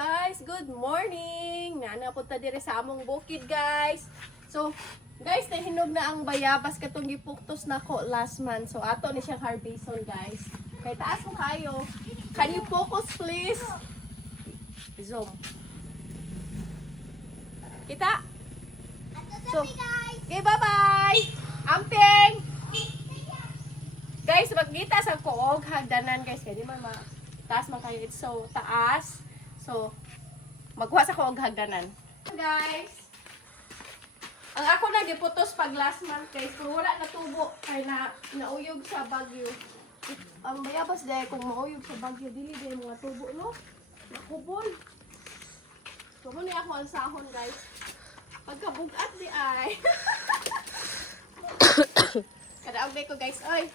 guys, good morning. Nanapunta dire sa among bukid guys. So guys, nahinog na ang bayabas katong gipuktos nako last month. So ato ni siyang harveston guys. Kay taas mo kayo. Can you focus please? Zoom. Kita? So, okay, bye-bye. Amping. Guys, magkita sa kuog hagdanan guys kay di man taas man kayo, it's so taas. So, magkuha sa kuog hagdanan. Guys, ang ako na giputos pag last month guys, kung wala na tubo kay nauyog sa bagyo. Ang bayabas dahil kung mauyog sa bagyo, dili dahil mga tubo no? Nakubol. So, muna ako ang sahon guys. Pagkabugat di ay. Kadaog ko guys, oy.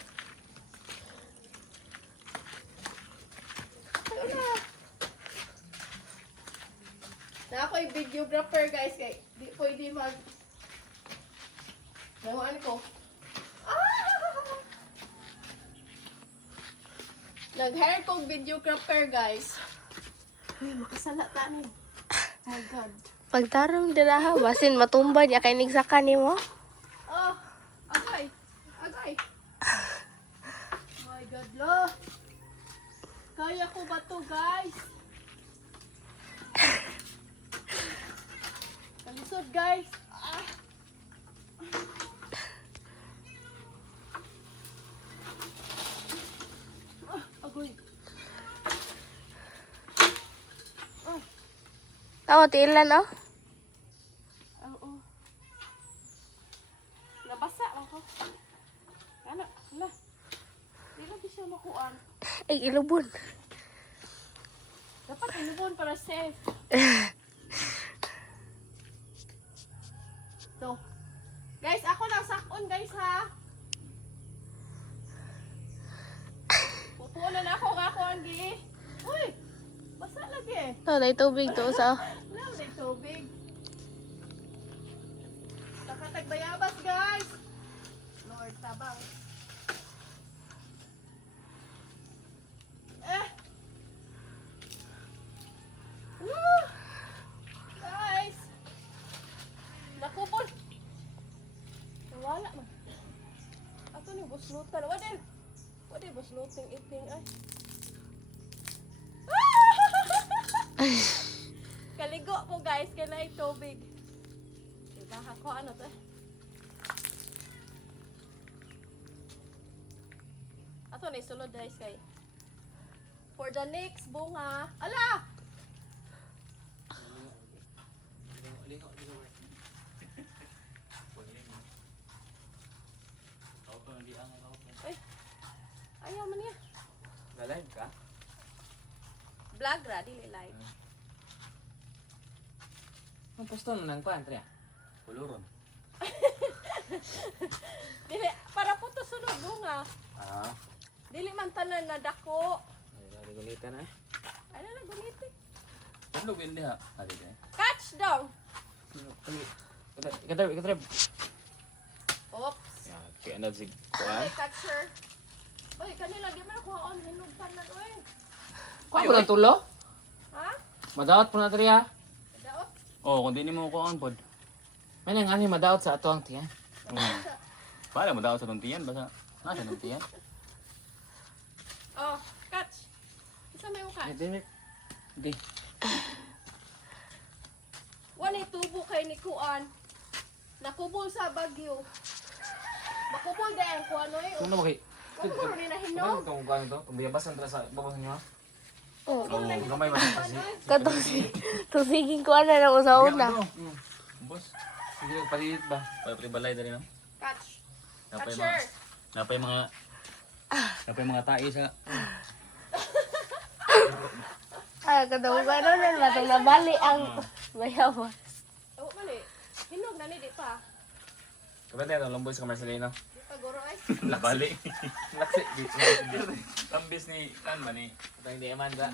Na ako'y videographer guys, kay di pwede nanguan ko. Nag-hire kong videographer guys. Uy, makasala ta ni. Oh my god. Pagtarong dila ha, basin matumba niya kay nigsakan nimo. Oh, agay. Agay. Oh my god, lo. Kaya ko ba to guys? Kalisod guys. Agoy. Tawa tiilan oh. Oo. Nabasa lang ko. Ano? Hala. Di lang di siya makuan. Ay ilubon. Dapat inubon para safe. So. Guys, ako lang sakon guys ha. Pupunan ako ako ang gi. Uy! Basa lagi. To day tubig to sa. Wala may tubig. Nakatagbayabas guys. Lord, tabang. Woo! Guys. Nakubol. Wala man. Ato ni buslutan. Wala busluting iting ay. Kaligo po guys, kanay tubig. Diba ako ano to? Ato na isulod guys kay. For the next bunga. Ala! Ay. Ayaw man niya. Live ka? Vlog ra, dili live. Ang pusto na nang kuhan, Tria? Puluron. Dili, para po to sunod bunga. Ah. Dili man tanan na dako. Ay, gulita na eh. Ano na gumitik? Ano hindi ha? Adi ka eh. Catch daw. Ikatrib. Oops. Yan, kaya na si Ay, kuhan. catcher. Oy, kanila di man ako on hinog tanan oy. Kuhan ko ng tulo? Ha? Madawat po na, Tria. Daot. Oo, kung di ni mo kuhan pod. May nang ani madawat sa ato ang tiyan. Para madawat sa itong tiyan, basta nasa itong tiyan. Oh, catch. Isa may catch. Hindi. Wala tubo kay ni Kuan. Nakubol sa bagyo. Makubol dahil kuan oy. Kung na maki. Makubol ni na hinog. Kung kuhan ito, kung biyabasan tara sa babasan nyo ha? Oh. Oo, gamay ba sa kasi? Katong tusigin ko ana na usaon na. Boss, sige palit ba? Para pribalay dali no. Catch. Napay Catcher. mga tai sa Ay katong ano na matong nabali ang bayabas. Oh, mali. Hinog na ni di pa. Kapatid ang lamboy sa Marcelino. Di pa guro ay. Nakali. Naksi dito. Tambis ni kan man ni. Ito hindi man ba.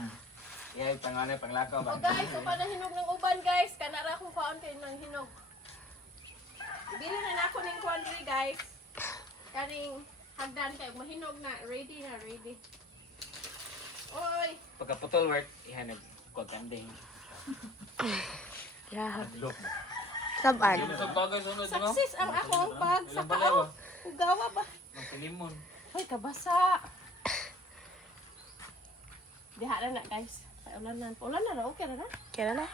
Iya panganay panglakaw ba. Oh guys, so kada hinog ng uban guys, kanara kung kaon kay nang hinog. Ibili na ako ning kuan diri guys. Kaning hagdan kay mahinog na, ready na, ready. Oy, Pagkaputol work, ihanag ko kanding. Grabe. Saban. Sa bagay sunod no. Success ang akong pagsakao. Ugawa ba? Limon. Hoy, kabasa. Diha na guys. Paulan na. Paulan na, okay na na. Kaya na.